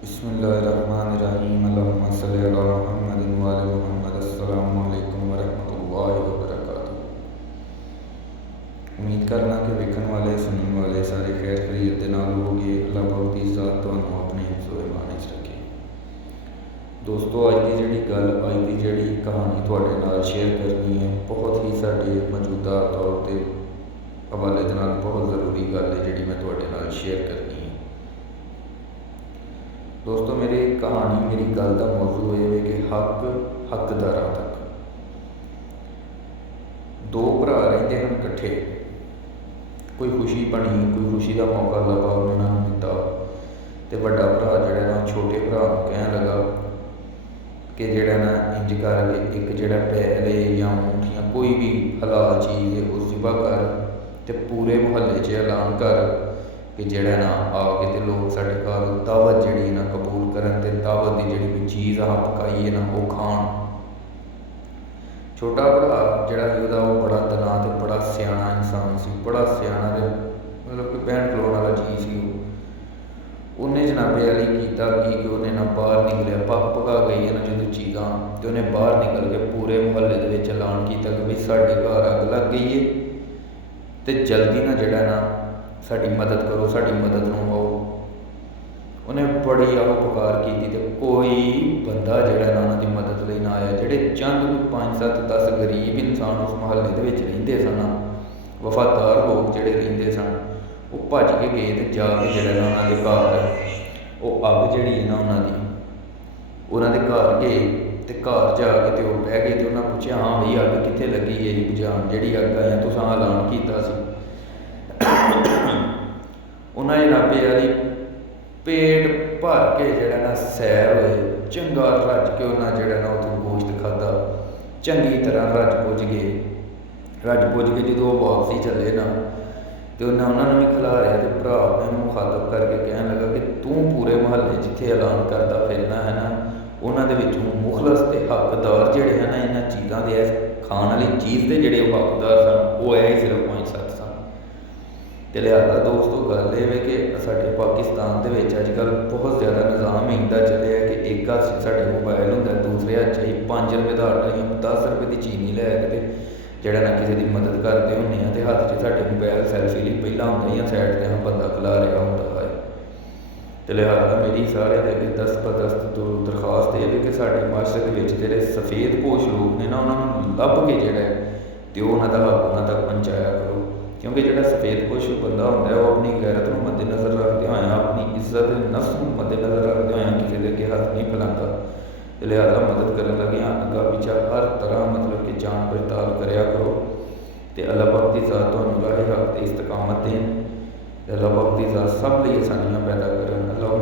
बिस्मिल्लाहिर्रहमानिर्रहीम अल्लाहुम्मा सल्लि अला मुहम्मदिन व आलि मुहम्मद। अस्सलामु अलैकुम व रहमतुल्लाहि व बरकातुहू। उम्मीद करना कि वेखण वाले सुनने वाले सारे खैर खैरियत दे नाल होगे। अल्लाह पाक दी ज़ात तुहानूं अपने हिफ्ज़ व ईमान विच रखे। दोस्तों, अज की जिहड़ी गल, अज की जिहड़ी कहानी तुहाडे नाल शेयर करनी है, बहुत ही साडे मौजूदा तौर ते हवाले दे नाल बहुत ज़रूरी गल है जिहड़ी मैं तुहाडे नाल शेयर करनी है। दोस्तों, मेरी कहानी, मेरी गल का मौजू है कि हक हकदारां तक। दो भरा रहिंदे हन इकट्ठे। कोई खुशी बनी, कोई खुशी का मौका अल्लाह पाक ने उन्होंने दिता, तो वड्डा भरा जिहड़ा ना छोटे भरा कहन लगा कि जिहड़ा ना इंज कर के एक जिहड़ा पैसे या ऊँट या कोई भी हलाल चीज़ है उस जिबा कर, तो पूरे मुहल्ले च ऐलान कर कि जिहड़ा ना आके तो लोग साडे घर दावत जिहड़ी ना कबूल करन, ते दावत की जिहड़ी कोई चीज़ अहां पकाई है ना वो खाण। छोटा भरा जिहड़ा ही ओहदा वो बड़ा दना ते बड़ा सियाणा इंसान सी, बड़ा सियाणा ते मतलब कि बहन खलोण वाला जी सी। उन्हें जनाबे अली कीता कि उन्हें ना बाहर निकलिया, पक पका गई है ना जो चीज़ां, तो उन्हें बाहर निकल के पूरे मुहल्ले दे विच ऐलान किया कि बई साडे घर अग लग गई है, तो जल्दी ना जिहड़ा ना साडी मदद करो, साडी मदद नूं आओ। उन्हें बड़ी आओ पुकार की, तो कोई बंदा जिहड़ा ना उन्हां दी मदद लई ना आया। जिहड़े चंद 5-7-10 गरीब इंसान उस मुहल्ले दे विच रहिंदे सन, वफादार लोग जिहड़े रहिंदे सन, वो भज के गए तो जाके जिहड़ा ना उन्हां दे घर वो अग जिहड़ी है ना उन्हां दे घर गए, तो घर जाके तो बह गए। तो उन्हें पूछा, हाँ बई अग कित्थे लगी है बुझाण, जिहड़ी अग आया तुसां ऐलान कीता सी। उन्हें जनाबे अली पेट भर के जिहड़ा ना सैर होए, चंगा रज के उन्हें जिहड़ा ना उत्थों गोश्त खादा, चंगी तरह रज पुज गए। रज पुज के जो वापसी चले ना, तो उन्हें उन्होंने भी खिलारिया, तो भरा अपने मुखातब करके कहन लगा कि तू पूरे मुहल्ले जिथे ऐलान करता फिरना है ना, उन्होंने विचों मुखलस ते हकदार जिहड़े हैं ना इन्हां चीज़ों के, खाण वाली चीज़ के जिहड़े हकदार सन वो है ही सिर्फ 5-7 सन। तो लिहाजा दोस्तों गल ये है कि साडे पाकिस्तान दे विच अजकल बहुत ज़्यादा निज़ाम इंदा चले कि एक हत्थ च साडे मोबाइल हुंदा, दूसरे हत्थ च 5 रुपए का आटा या 10 रुपए की चीनी लैके जिहड़ा ना किसी की मदद करते होंगे हैं, तो हत्थ च साडे मोबाइल सैल्फी लिए पहला हुंदा ही साइड ते हाँ बंदा खिला रहा होंदा है। तो लिहाजा मेरी सारे अगे दस्त दरखास्त ये है कि साडे माशरे दे विच जिहड़े सफेद पोश लोग ने ना उन्होंने लभ के जिहड़ा तो उन्हां दा हक उन्हां तक पहुँचाया करो। क्योंकि जो सफेद पोश बंदा होंदा है वो अपनी गैरत को मद्देनज़र रखते हुए, अपनी इज्जत नफ्स को मद्देनज़र रखते हुए किसी के अगे हथ नहीं फैलाता। लिहाजा मदद करने लगे अग्गा पिछा हर तरह मतलब कि जान पड़ताल करया करो, तो अल्लाह पाक दी ज़ात तुहानूं राहे हक ते इस्तकामत देन, अल्लाह पाक दी ज़ात सब लई आसानियां पैदा करन। अल्लाह